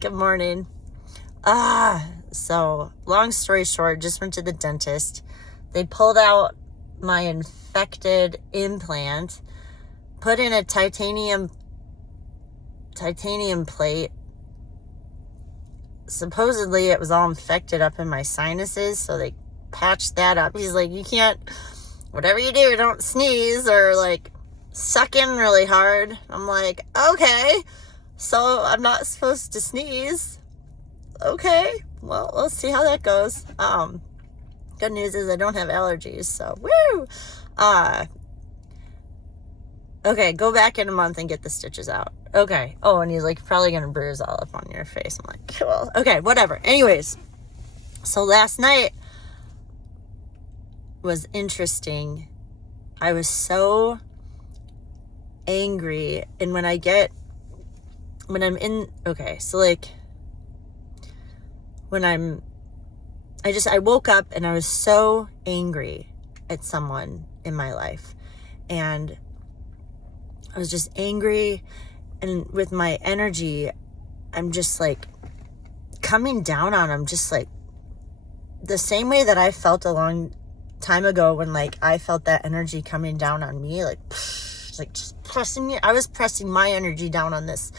Good morning. So long story short, just went to the dentist. They pulled out my infected implant, put in a titanium plate. Supposedly it was all infected up in my sinuses, so they patched that up. He's like, you can't, whatever you do, don't sneeze or like suck in really hard. I'm like, okay, so I'm not supposed to sneeze. Okay, well, let's see how that goes. Good news is I don't have allergies, so woo! Okay, go back in a month and get the stitches out. Okay. Oh, and he's like, probably gonna bruise all up on your face. I'm like, cool. Okay, whatever. Anyways, so last night was interesting. I was so angry, and when I woke up and I was so angry at someone in my life, and I was just angry, and with my energy, I'm just like coming down on them, just like the same way that I felt a long time ago when like I felt that energy coming down on me, like just pressing me. I was pressing my energy down on this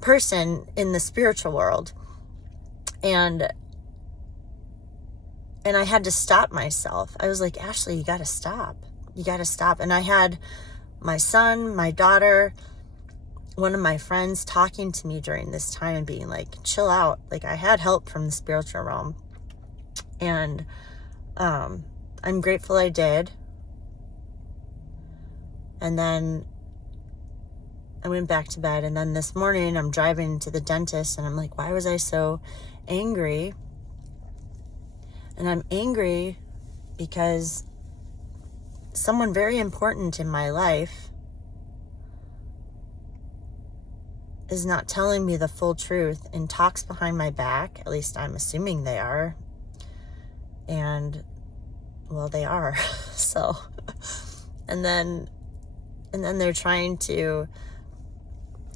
person in the spiritual world, and I had to stop myself. I was like, Ashley, you got to stop. And I had my son, my daughter, one of my friends talking to me during this time and being like, chill out. Like, I had help from the spiritual realm, and I'm grateful I did. And then I went back to bed, and then this morning I'm driving to the dentist, and I'm like, why was I so angry? And I'm angry because someone very important in my life is not telling me the full truth and talks behind my back. At least I'm assuming they are. And, well, they are. So, and then they're trying to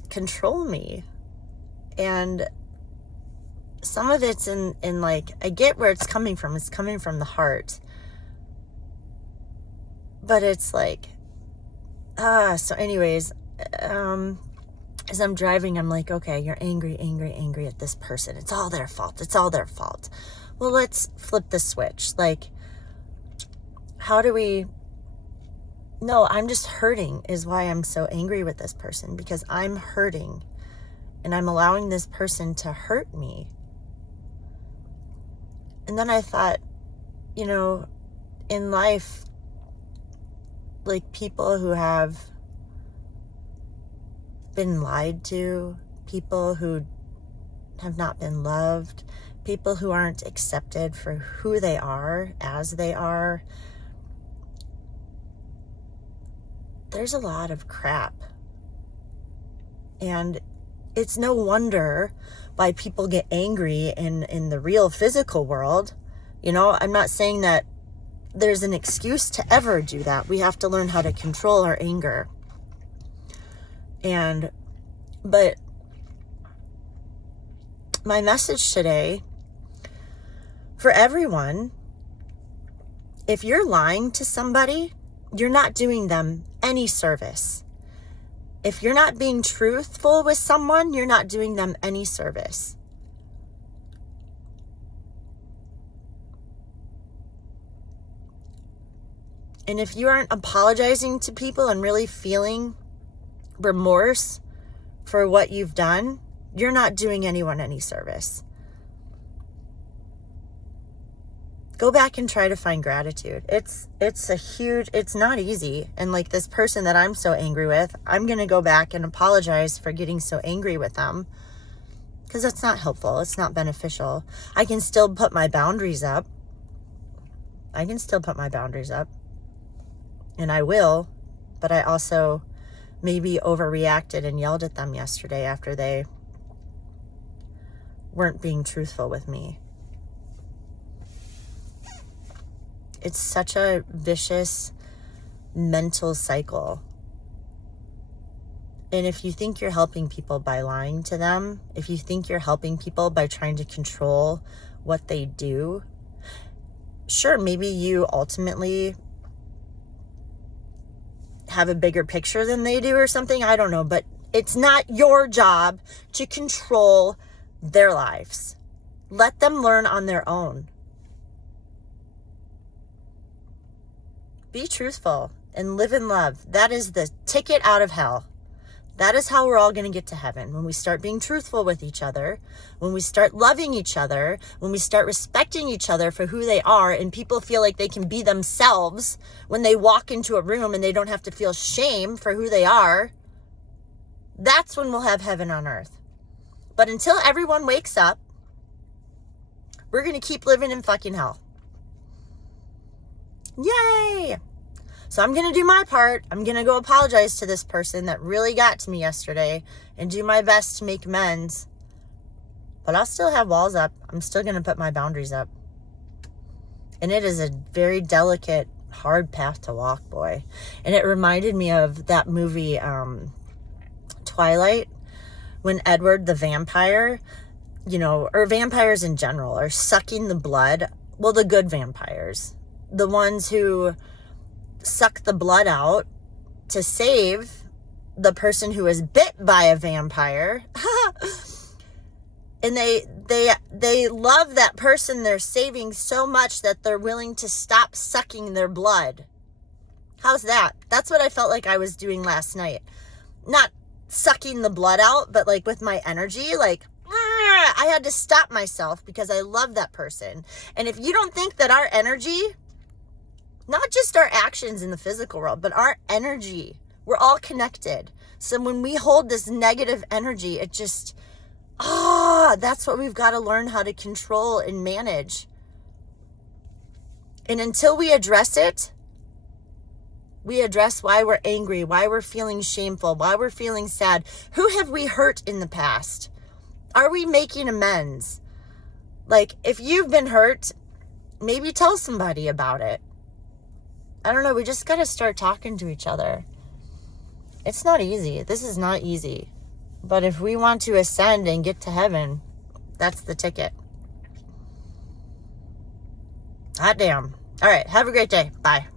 control me. And some of it's in like, I get where it's coming from. It's coming from the heart. But it's like, so anyways, as I'm driving, I'm like, okay, you're angry at this person. It's all their fault. Well, let's flip the switch. Like, no, I'm just hurting is why I'm so angry with this person, because I'm hurting and I'm allowing this person to hurt me. And then I thought, in life, like, people who have been lied to, people who have not been loved, people who aren't accepted for who they are, as they are, there's a lot of crap. And it's no wonder why people get angry in the real physical world. I'm not saying that there's an excuse to ever do that. We have to learn how to control our anger. But my message today for everyone, if you're lying to somebody, you're not doing them any service. If you're not being truthful with someone, you're not doing them any service. And if you aren't apologizing to people and really feeling remorse for what you've done, you're not doing anyone any service. Go back and try to find gratitude. It's not easy. And like this person that I'm so angry with, I'm going to go back and apologize for getting so angry with them, because that's not helpful. It's not beneficial. I can still put my boundaries up. And I will, but I also maybe overreacted and yelled at them yesterday after they weren't being truthful with me. It's such a vicious mental cycle. And if you think you're helping people by lying to them, if you think you're helping people by trying to control what they do, sure, maybe you ultimately have a bigger picture than they do or something. I don't know, but it's not your job to control their lives. Let them learn on their own. Be truthful and live in love. That is the ticket out of hell. That is how we're all going to get to heaven. When we start being truthful with each other, when we start loving each other, when we start respecting each other for who they are, and people feel like they can be themselves when they walk into a room and they don't have to feel shame for who they are, that's when we'll have heaven on earth. But until everyone wakes up, we're going to keep living in fucking hell. Yay! So I'm going to do my part. I'm going to go apologize to this person that really got to me yesterday and do my best to make amends. But I'll still have walls up. I'm still going to put my boundaries up. And it is a very delicate, hard path to walk, boy. And it reminded me of that movie, Twilight, when Edward the vampire, or vampires in general, are sucking the blood. Well, the good vampires. The ones who suck the blood out to save the person who is bit by a vampire. And they love that person they're saving so much that they're willing to stop sucking their blood. How's that? That's what I felt like I was doing last night. Not sucking the blood out, but like with my energy, like I had to stop myself because I love that person. And if you don't think that our energy, not just our actions in the physical world, but our energy, we're all connected. So when we hold this negative energy, it just, that's what we've got to learn how to control and manage. And until we address it, we address why we're angry, why we're feeling shameful, why we're feeling sad. Who have we hurt in the past? Are we making amends? Like, if you've been hurt, maybe tell somebody about it. I don't know. We just got to start talking to each other. It's not easy. This is not easy. But if we want to ascend and get to heaven, that's the ticket. Hot damn. All right. Have a great day. Bye.